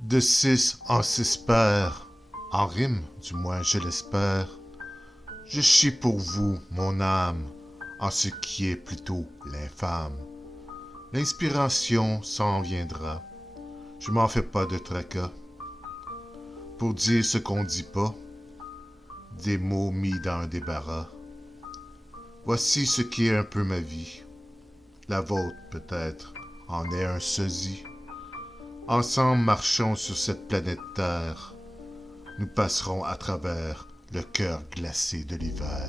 De 6 en 6 paires, en rime, du moins je l'espère, je chie pour vous, mon âme, en ce qui est plutôt l'infâme. L'inspiration s'en viendra, je m'en fais pas de tracas. Pour dire ce qu'on dit pas, des mots mis dans un débarras. Voici ce qui est un peu ma vie, la vôtre peut-être en est un sosie. Ensemble marchons sur cette planète Terre, nous passerons à travers le cœur glacé de l'hiver.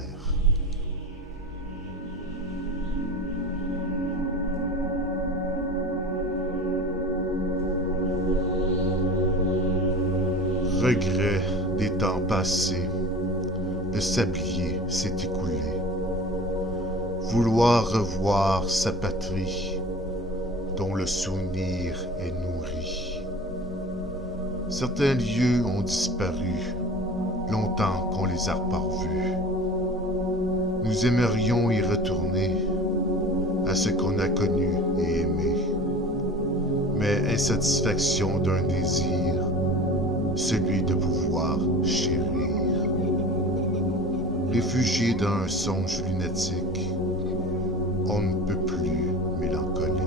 Regret des temps passés, le sablier s'est écoulé. Vouloir revoir sa patrie, dont le souvenir est nourri. Certains lieux ont disparu, longtemps qu'on les a pas revus. Nous aimerions y retourner, à ce qu'on a connu et aimé. Mais insatisfaction d'un désir, celui de pouvoir chérir. Réfugié dans un songe lunatique, on ne peut plus mélancolique.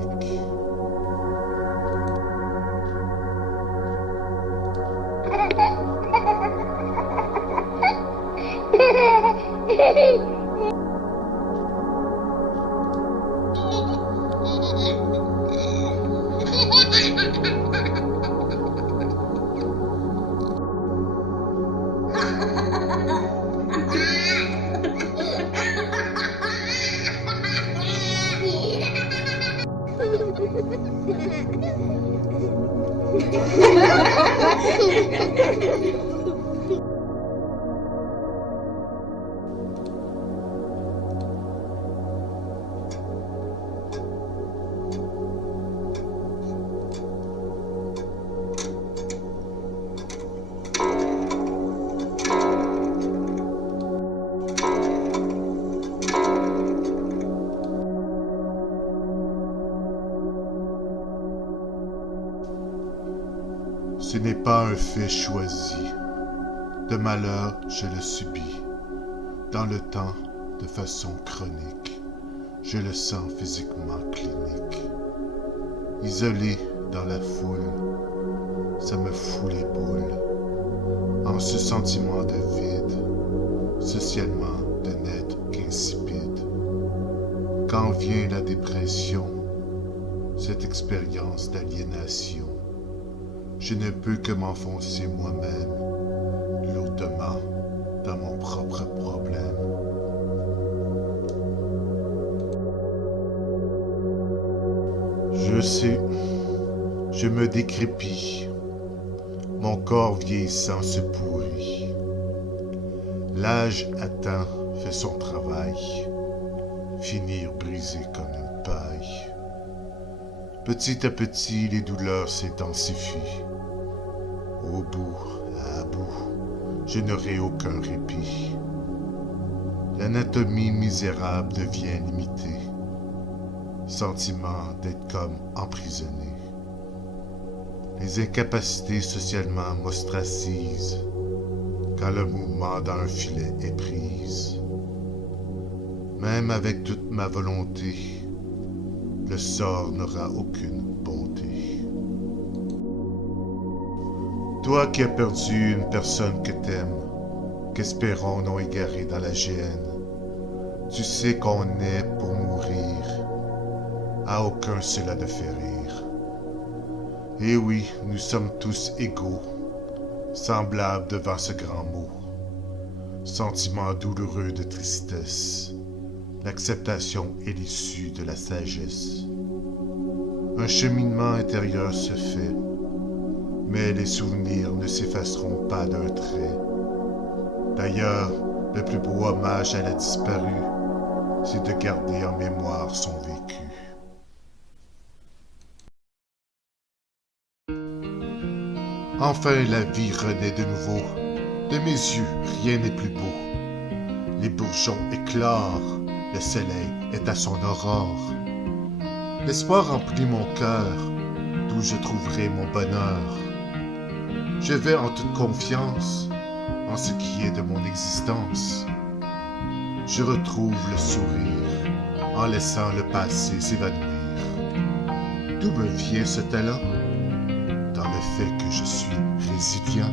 Ce n'est pas un fait choisi. De malheur, je le subis. Dans le temps, de façon chronique. Je le sens physiquement clinique. Isolé dans la foule, ça me fout les boules. En ce sentiment de vide, socialement de n'être qu'insipide. Quand vient la dépression, cette expérience d'aliénation, je ne peux que m'enfoncer moi-même, lourdement, dans mon propre problème. Je sais, je me décrépis, mon corps vieillissant se pourrit. L'âge attend, fait son travail, finir brisé comme une paille. Petit à petit, les douleurs s'intensifient. Au bout, à bout, je n'aurai aucun répit. L'anatomie misérable devient limitée. Sentiment d'être comme emprisonné. Les incapacités socialement m'ostracisent quand le mouvement dans un filet est prise. Même avec toute ma volonté, le sort n'aura aucune bonté. Toi qui as perdu une personne que t'aimes, qu'espérons non égaré dans la géhenne, tu sais qu'on est pour mourir, à aucun cela ne fait rire. Et oui, nous sommes tous égaux, semblables devant ce grand mot. Sentiment douloureux de tristesse, l'acceptation est l'issue de la sagesse. Un cheminement intérieur se fait, mais les souvenirs ne s'effaceront pas d'un trait. D'ailleurs, le plus beau hommage à la disparue, c'est de garder en mémoire son vécu. Enfin la vie renaît de nouveau. De mes yeux, rien n'est plus beau. Les bourgeons éclorent, le soleil est à son aurore. L'espoir remplit mon cœur, d'où je trouverai mon bonheur. Je vais en toute confiance en ce qui est de mon existence. Je retrouve le sourire en laissant le passé s'évanouir. D'où me vient ce talent? Dans le fait que je suis résilient.